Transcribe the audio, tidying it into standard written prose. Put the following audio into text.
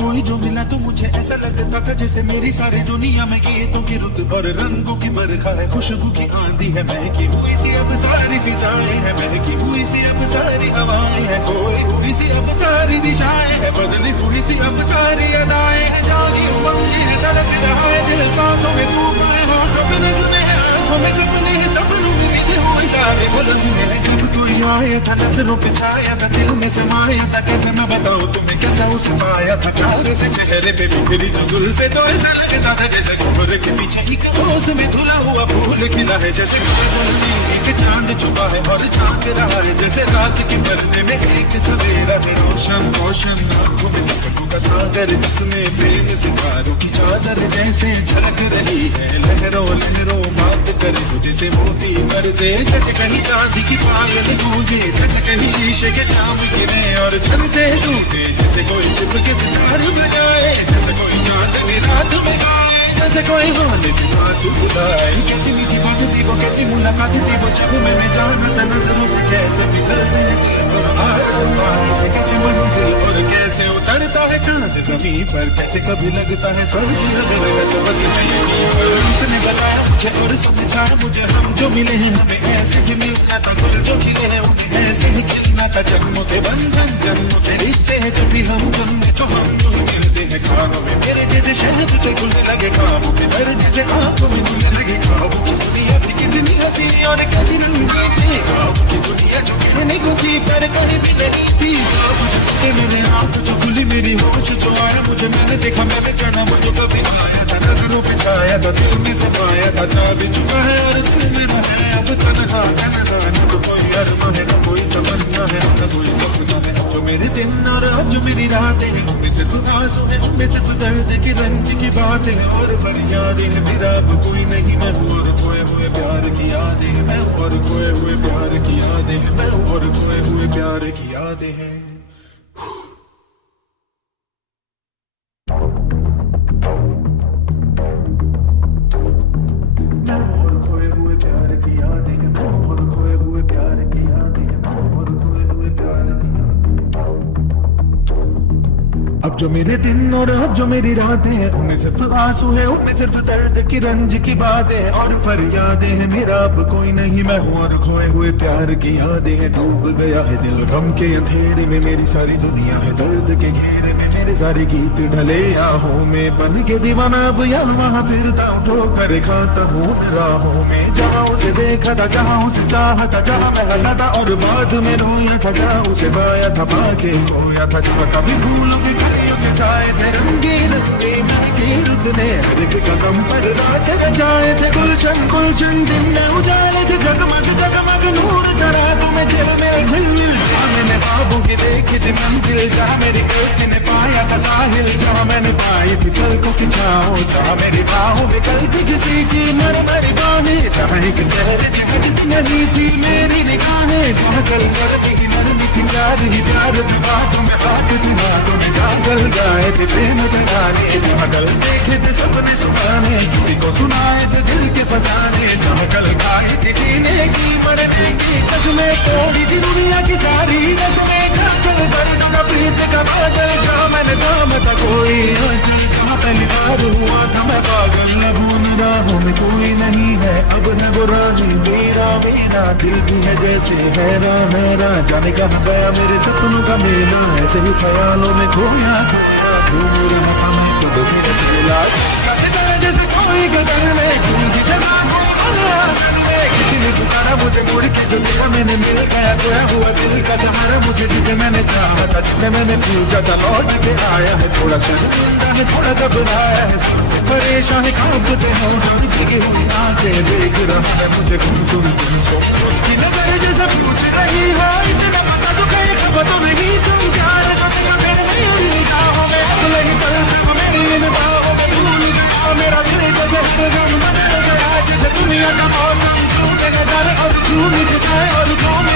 कोई जो मिला तो मुझे ऐसा लगता था जैसे मेरी सारी दुनिया में गीतों की रुत और रंगों की बरखा है, खुशबू की आंधी है, महकी हुई सी अब सारी फिजाएं है, महकी हुई सी अब सारी हवाएं है, खोई हुई सी अब सारी दिशाएं है, बदली हुई सी अब सारी अदाएं है, जागी उमंग है, धड़क रहा है दिल सांसों में, तूफान है होठों पे नगमे है, आंखों में सपने हैं, सपनों में भी हुए सारे बुलंद है। जब कोई आया था नजरों पे छाया था, दिल में समाया था, कैसे मैं बताऊं तुम्हें कैसा उसे पाया था, प्यार से चेहरे पे बिखरी जो जुल्फे तो ऐसा लगता था जैसे कमर के पीछे एक रोज में धुला हुआ फूल खिला है, जैसे एक चांद छुपा है और झांक रहा है, जैसे रात के पर्दे में एक सवेरा है, रोशन रोशन आंखों में सपनों का सागर, जिसमें प्रेम सितारों की चादर जैसे झलक रही है, लहरों लहरों बात करे तुझे से मोती पर से, जैसे कहीं चांदी की पायल गूंजे, जैसे कहीं शीशे के जाम गिरे और छन से टूटे, जैसे कोई चिपके सितार बजाए, जैसे कोई चांदनी रात में गाए, जैसे कोई होने से आंसू बुलाए, कैसी मीठी बात थी वो, कैसी मुलाकात थी वो, जब मैंने जाना था नजरों से कैसे बिखरते हैं दिल और आसमां, कैसे मंजिल और कैसे उतरता है चांद ज़मीं पर, कैसे कभी लगता है स्वर्ग अगर है तो बस यहीं पर, उसने बताया मुझे और समझाया मुझे, हम जो मिले हैं हमें ऐसे ही मिलना था, गुल जो खिले हैं उन्हें ऐसे ही खिलना था, जन्मों के बंधन जन्मों के रिश्ते हैं, जब भी हम बंधे तो हम यूं मिलते हैं खानों में, मेरे जैसे शहद जो खुलने लगे ख्वाबों के, मेरे जैसे आंखों में खुलने लगे ख्वाबों की दुनिया भी कितनी हंसी और कैसी रंगी थी, ख्वाबों की दुनिया जो कहने को थी पर कहीं भी नहीं थी, मैंने आंख जो खुली मेरी होश जो आया मुझे, मैंने देखा मैंने जाना मुझे कभी आया था, नजरों पे छाया था, दिल में समाया था, जा भी चुका है और दिल में न है अब तन्हा तन्हा, न तो कोई अरमा है न कोई तमन्ना है न कोई सपना है, जो मेरे दिन और अब जो मेरी रातें हैं उनमें सिर्फ आंसू है, उनमें सिर्फ दर्द की रंज की बातें हैं और फरियादें हैं, मेरा अब कोई नहीं मैं हूँ और खोए हुए प्यार की यादें हैं, मैं हूँ और खोए हुए प्यार की यादें हैं, मैं हूँ और खोए हुए प्यार की यादें हैं। अब जो मेरे दिन और अब जो मेरी रातें हैं उनमें सिर्फ आंसू है, उनमें सिर्फ दर्द की रंज की बातें हैं और फरियादें हैं, मेरा अब कोई नहीं मैं हूँ और खोए हुए प्यार की यादें हैं, डूब गया है दिल गम के अंधेरे में, मेरी सारी दुनिया है दर्द के घेरे में, मेरे सारे गीत ढले आहों में, बन के दीवाना अब यहाँ वहाँ फिरता उठो कर खाता हूँ राहों में, जहाँ उसे देखा था जहाँ उसे चाहा था, जहाँ मैं हंसा था और बाद में रोया था, जहाँ उसे पाया था पाके खोया था, जहाँ कभी भूल के साए थे रंगे रंगे महके रुत ने हर एक कदम पर राज रचाए थे, गुलशन गुलशन दिन में उजाले थे, जगमग जगमग नूर चढ़ा तुम्हें दिल में झिलमिल, मैंने ख्वाबों की देखी थी मंजिल, जहाँ मेरी दोस्ती ने पाया था साहिल, जहाँ मैंने पाई थी पलकों की छाओ, जहाँ मेरी बाहों में कल थी किसी की मरमरी बाहें, जहाँ एक चेहरे से कटती नहीं थी मेरी निगाहें, जहाँ कल गर्मी की नरमी थी प्यार ही प्यार की बातों में बात थी बातों में जागल गाए थे प्रेम के गाने, जहाँ कल देखे थे सपने सुनाने, किसी को सुनाए थे दिल के फसाने, जहाँ कल गाए थे जीने की मरने की कसमें तोड़ी थी दुनिया की सारी रस्में, जहाँ कल दर्द का प्रीत का बादल, जहाँ मैंने नाम था कोई आंचल, जहाँ पहली बार हुआ था मैं पागल, अब उन राहों में कोई नहीं है, अब है बुरानी मेरा मेरा दिल भी है जैसे हैरान हैरान, जाने कहाँ गया मेरे सपनों का मेला, ऐसे ही ख्यालों में खोया खोया घूम रहा था मैं खुद से अकेला, जैसे कोई गगन में गूंजी जगह किसी ने पुकारा मुझे मुड़ के जो दिया मैंने मिल गया, खोया हुआ दिल का सहारा मुझे, जिसे मैंने चाहा था जिसे मैंने पूछा था लौट के आया है, थोड़ा शर्मिंदा है थोड़ा घबराया है, परेशान है कांपते हो भीगी हुई आंखें देख रहा है मुझे गुमसुम गुमसुम, उसकी नजर जैसे पूछ रही है इतना पता तो कहीं खबर तो नहीं, तुम प्यार को तुम मेरे मेरी निगाहों में असली दर्द को मेरी इन बाहों में भूल गया, मेरा दिल जैसे गम बदल गया, जैसे दुनिया का मौसम झूठे नजर और झूठ जाए और झूठ